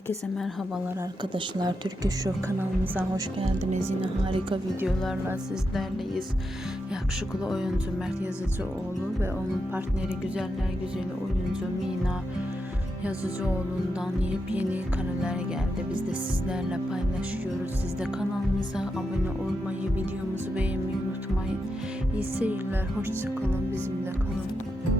Herkese merhabalar arkadaşlar. Türkiye Show kanalımıza hoş geldiniz. Yine harika videolarla sizlerleyiz. Yakışıklı oyuncu Mert Yazıcıoğlu ve onun partneri güzeller güzeli oyuncu Mina Yazıcıoğlu'ndan yepyeni kareler geldi. Biz de sizlerle paylaşıyoruz. Siz de kanalımıza abone olmayı, videomuzu beğenmeyi unutmayın. İyi seyirler. Hoşça kalın. Bizimle kalın.